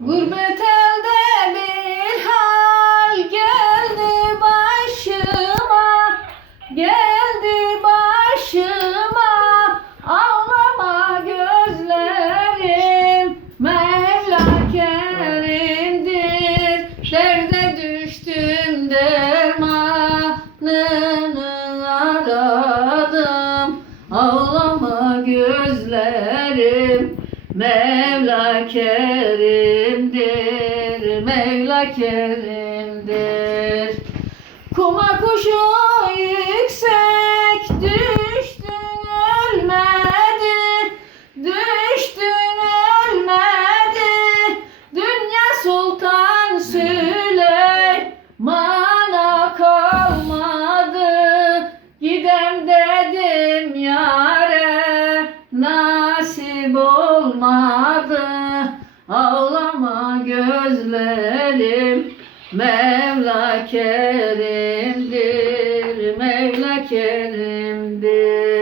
Gurbet elde bir hal geldi başıma. Geldi başıma. Ağlama gözlerim. Mevla kerimdir. Derde düştüm dermanını aradım. Ağlama Mevla kerimdir Mevla kerimdir. Kuma kuşu yüksek düştün ölmedi Düştün ölmedi. Dünya Sultan Süleyman'a kalmadı. Gidem dedim yare nasip olmadı Ağlama gözlerim Mevla kerimdir, Mevla kerimdir.